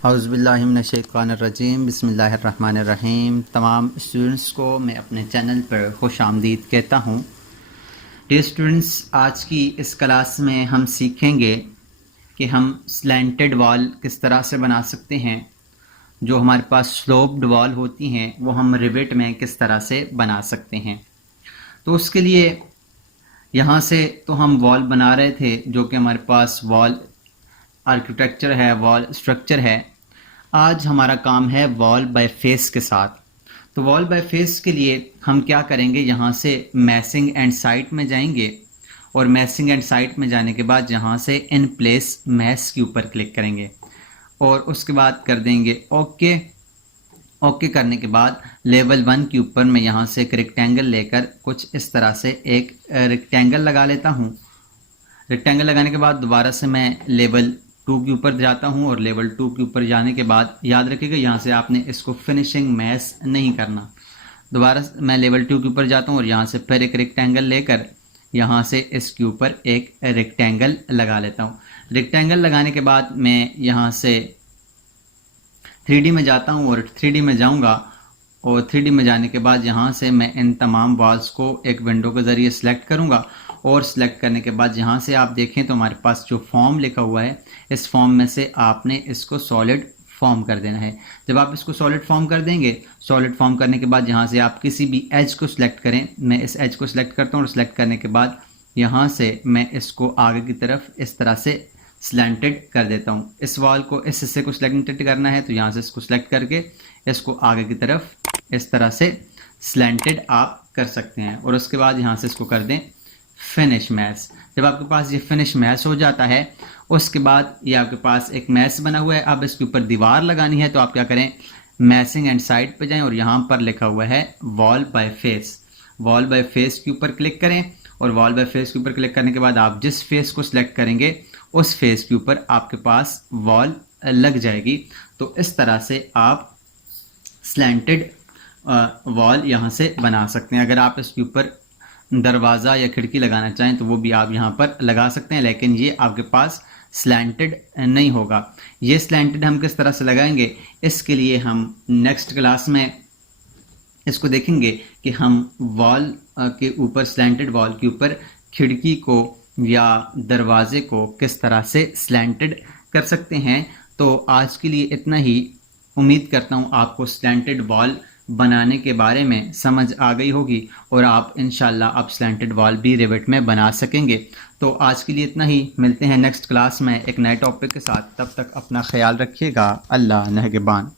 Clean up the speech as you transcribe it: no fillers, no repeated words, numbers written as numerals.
औज़ुबिल्लाहि मिनश्शैतानिर्रजीम बिस्मिल्लाहिर्रहमानिर्रहीम। तमाम स्टूडेंट्स को मैं अपने चैनल पर खुश आमदीद कहता हूँ। डियर स्टूडेंट्स, आज की इस क्लास में हम सीखेंगे कि हम स्लैंटेड वॉल किस तरह से बना सकते हैं। जो हमारे पास स्लोप्ड वॉल होती हैं वो हम रिवेट में किस तरह से बना सकते हैं। तो उसके लिए यहाँ से तो हम वॉल बना रहे थे, जो कि हमारे पास वॉल आर्किटेक्चर है, वॉल स्ट्रक्चर है। आज हमारा काम है वॉल बाय फेस के साथ। तो वॉल बाय फेस के लिए हम क्या करेंगे, यहाँ से मैसिंग एंड साइट में जाएंगे और मैसिंग एंड साइट में जाने के बाद यहाँ से इन प्लेस मैस के ऊपर क्लिक करेंगे और उसके बाद कर देंगे ओके। ओके करने के बाद लेवल 1 के ऊपर मैं यहाँ से एक रेक्टेंगल लेकर कुछ इस तरह से एक रेक्टेंगल लगा लेता हूँ। रेक्टेंगल लगाने के बाद दोबारा से मैं लेवल 2 के ऊपर जाता हूँ और लेवल 2 के ऊपर जाने के बाद याद रखिएगा यहाँ से आपने इसको फिनिशिंग मैश नहीं करना। दोबारा मैं लेवल 2 के ऊपर जाता हूँ और यहाँ से फिर एक रेक्टेंगल लेकर यहाँ से इसके ऊपर एक रेक्टेंगल लगा लेता हूँ। रेक्टेंगल लगाने के बाद मैं यहाँ से 3D में जाता हूँ और 3D में जाऊँगा और 3D में जाने के बाद यहाँ से मैं इन तमाम वॉल्स को एक विंडो के ज़रिए सेलेक्ट करूँगा और सेलेक्ट करने के बाद यहाँ से आप देखें तो हमारे पास जो फॉर्म लिखा हुआ है, इस फॉर्म में से आपने इसको सॉलिड फॉर्म कर देना है। जब आप इसको सॉलिड फॉर्म कर देंगे, सॉलिड फॉर्म करने के बाद यहाँ से आप किसी भी एज को सिलेक्ट करें। मैं इस एज को सिलेक्ट करता हूँ और सिलेक्ट करने के बाद यहाँ से मैं इसको आगे की तरफ इस तरह से स्लैंटेड कर देता हूँ। इस वॉल को, इस हिस्से को स्लैंटेड करना है तो यहाँ से इसको सिलेक्ट करके इसको आगे की तरफ इस तरह से स्लैंटेड आप कर सकते हैं और उसके बाद यहाँ से इसको कर दें फिनिश मैश। जब आपके पास ये फिनिश मैश हो जाता है, उसके बाद ये आपके पास एक मैश बना हुआ है। अब इसके ऊपर दीवार लगानी है तो आप क्या करें, मैसिंग एंड साइड पे जाएं और यहाँ पर लिखा हुआ है wall by face. Wall by face के ऊपर क्लिक करें और वॉल बाय फेस के ऊपर क्लिक करने के बाद आप जिस फेस को सिलेक्ट करेंगे उस फेस के ऊपर आपके पास वॉल लग जाएगी। तो इस तरह से आप स्लैंटेड वॉल यहाँ से बना सकते हैं। अगर आप इसके ऊपर दरवाज़ा या खिड़की लगाना चाहें तो वो भी आप यहाँ पर लगा सकते हैं, लेकिन ये आपके पास स्लैंटेड नहीं होगा। ये स्लैंटेड हम किस तरह से लगाएंगे, इसके लिए हम नेक्स्ट क्लास में इसको देखेंगे कि हम वॉल के ऊपर, स्लैंटेड वॉल के ऊपर खिड़की को या दरवाजे को किस तरह से स्लैंटेड कर सकते हैं। तो आज के लिए इतना ही। उम्मीद करता हूँ आपको स्लैंटेड वॉल बनाने के बारे में समझ आ गई होगी और आप इंशाल्लाह अब स्लैंटेड वॉल भी रिवेट में बना सकेंगे। तो आज के लिए इतना ही। मिलते हैं नेक्स्ट क्लास में एक नए टॉपिक के साथ। तब तक अपना ख्याल रखिएगा। अल्लाह नेहगबान।